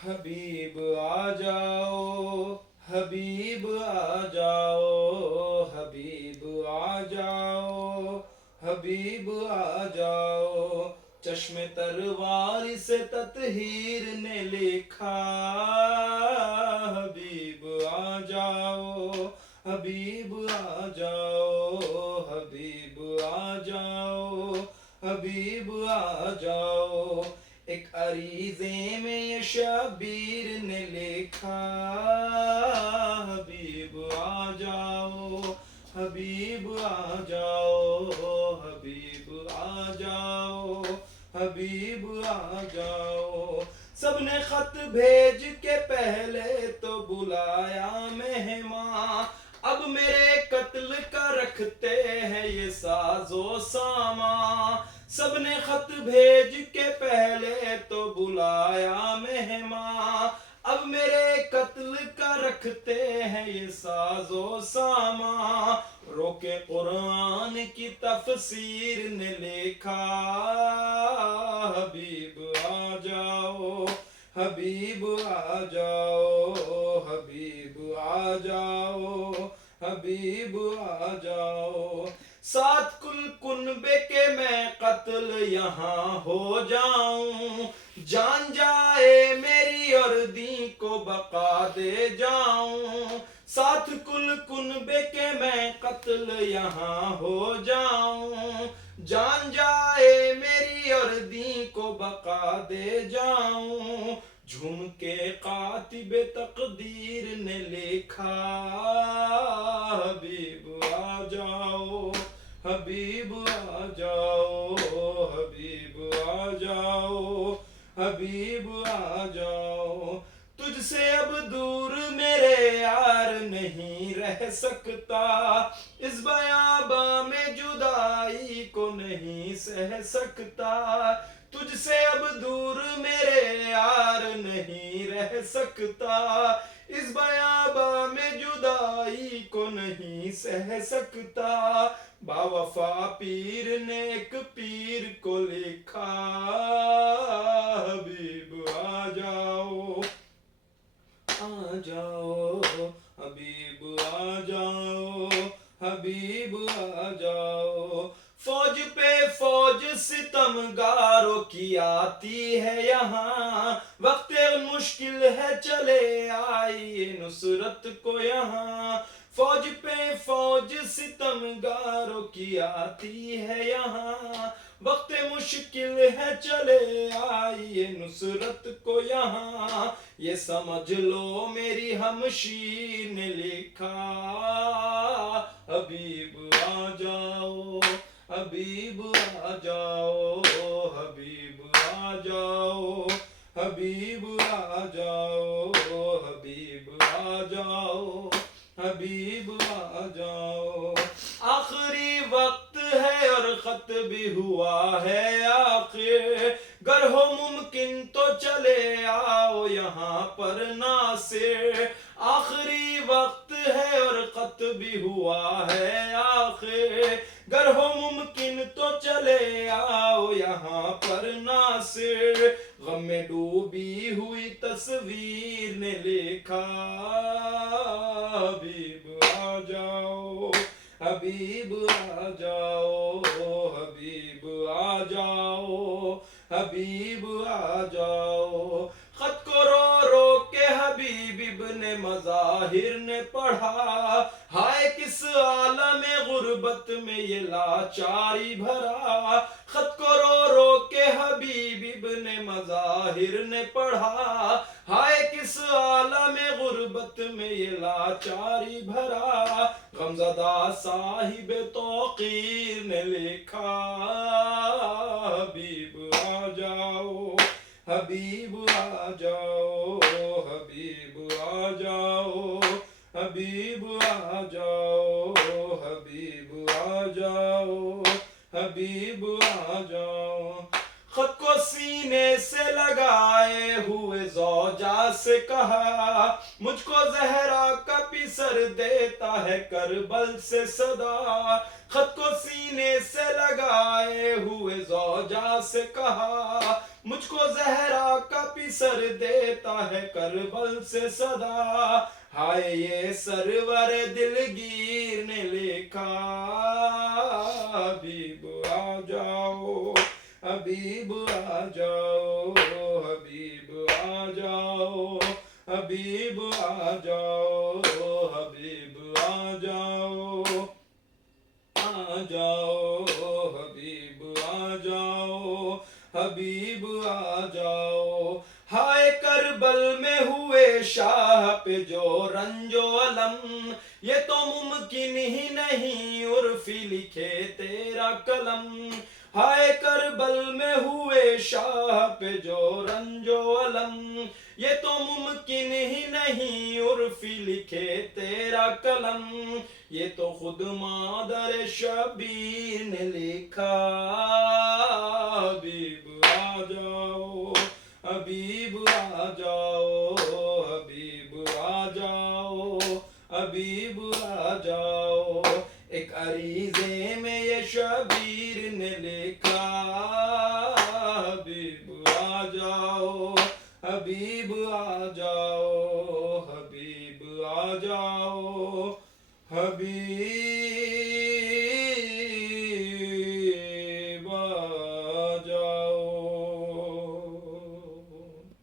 हबीब आ जाओ, हबीब आ जाओ, हबीब आ जाओ, हबीब आ जाओ। चश्मे तरवार से ततहीर ने लिखा, हबीब आ जाओ, हबीब आ जाओ, हबीब आ जाओ, हबीब आ जाओ। एक अरीजे में ये शबीर ने लिखा, हबीब आ जाओ, हबीब आ जाओ, हबीब आ जाओ, हबीब आ जाओ। सबने खत भेज के पहले तो बुलाया मेहमां, अब मेरे कत्ल का रखते हैं ये साजो सामा। सबने खत भेज के पहले तो बुलाया मेहमां, अब मेरे कत्ल का रखते हैं ये साजो सामा। रोके कुरान की तफसीर ने लिखा, हबीब आ जाओ, हबीब आ जाओ, हबीब आ जाओ, हबीब आ जाओ। सात कुल कुनबे के मैं कत्ल यहाँ हो जाऊं, जान जाए मेरी और दी को बका दे जाऊं। सात कुल कुनबे के मैं कत्ल यहाँ हो जाऊं, जान जाए मेरी और दी को बका दे जाऊं। झूम के कातिबे तकदीर ने लिखा, हबीब आ जाओ, हबीब आ जाओ, हबीब आ जाओ, हबीब आ जाओ। तुझसे अब दूर मेरे यार नहीं रह सकता, इस बयाबा में जुदाई को नहीं सह सकता। तुझसे अब दूर मेरे यार नहीं रह सकता, इस बयाबा में जुदाई को नहीं सह सकता। बावफा पीर ने एक पीर को लिखा, हबीब आ जाओ, आ जाओ, हबीब आ जाओ, हबीब आ जाओ। फौज पे फौज सितमगारों की आती है यहाँ, वक्त मुश्किल है चले आई नुसरत को यहाँ। फौज पे फौज सितमगारों की आती है यहाँ, वक्त मुश्किल है चले आई नुसरत को यहाँ। ये समझ लो मेरी हमशीर ने लिखा, हबीब आ जाओ, हबीब आ जाओ, हबीब आ जाओ, हबीब आ जाओ, हबीब आ जाओ, हबीब आ जाओ। आखिरी वक्त है और खत भी हुआ है आखिर, गर हो मुमकिन तो चले आओ यहाँ पर नासिर। आखिरी वक्त है और खत भी हुआ है आखिर, गर हो मुमकिन तो चले आओ यहाँ पर नासिर। गम में डूबी हुई तस्वीर ने लिखा, हबीब आ जाओ, हबीब आ जाओ, हबीब आ जाओ, हबीब आ जाओ। खत को रो रो के हबीब इब्ने मज़ाहिर ने पढ़ा, हाय किस आलम गुर्बत में ये लाचारी भरा। खत को रो रो के हबीब इब्ने मज़ाहिर ने पढ़ा, हाय किस आलम गुर्बत में ये लाचारी भरा। गमज़दा साहिब तौक़ीर ने लिखा, हबीब आ जाओ, हबीब आ जाओ, हबीब आ जाओ, हबीब आ जाओ, हबीब आ जाओ, हबीब आ जाओ। खत को सीने से लगाए हुए ज़ौजा से कहा, मुझको जहरा का पिसर देता है करबल से सदा। खत को सीने से लगाए हुए ज़ौजा से कहा, मुझको जहरा का सर देता है करबल से सदा। हाय ये सरवर दिलगीर ने लिखा, हबीब आ जाओ, हबीब आ जाओ, हबीब आ जाओ, हबीब आ जाओ, हबीब आ जाओ, आ जाओ, हबीब आ जाओ, हबीब आ जाओ। हाय करबल में हुए शाह पे जो रंजो अलम, ये तो मुमकिन ही नहीं उर्फी लिखे तेरा कलम। हाय करबल में हुए शाह पे जो रंजो अलम, ये तो मुमकिन ही नहीं उर्फी लिखे तेरा कलम। ये तो खुद मादर शबीर ने लिखा, हबीब आ जाओ, हबीब आ जाओ, हबीब आ जाओ, हबीब आ जाओ। एक अरीजे में ये शबीर ने लिखा, हबीब आ जाओ, हबीब आ जाओ, हबीब आ जाओ, हबीब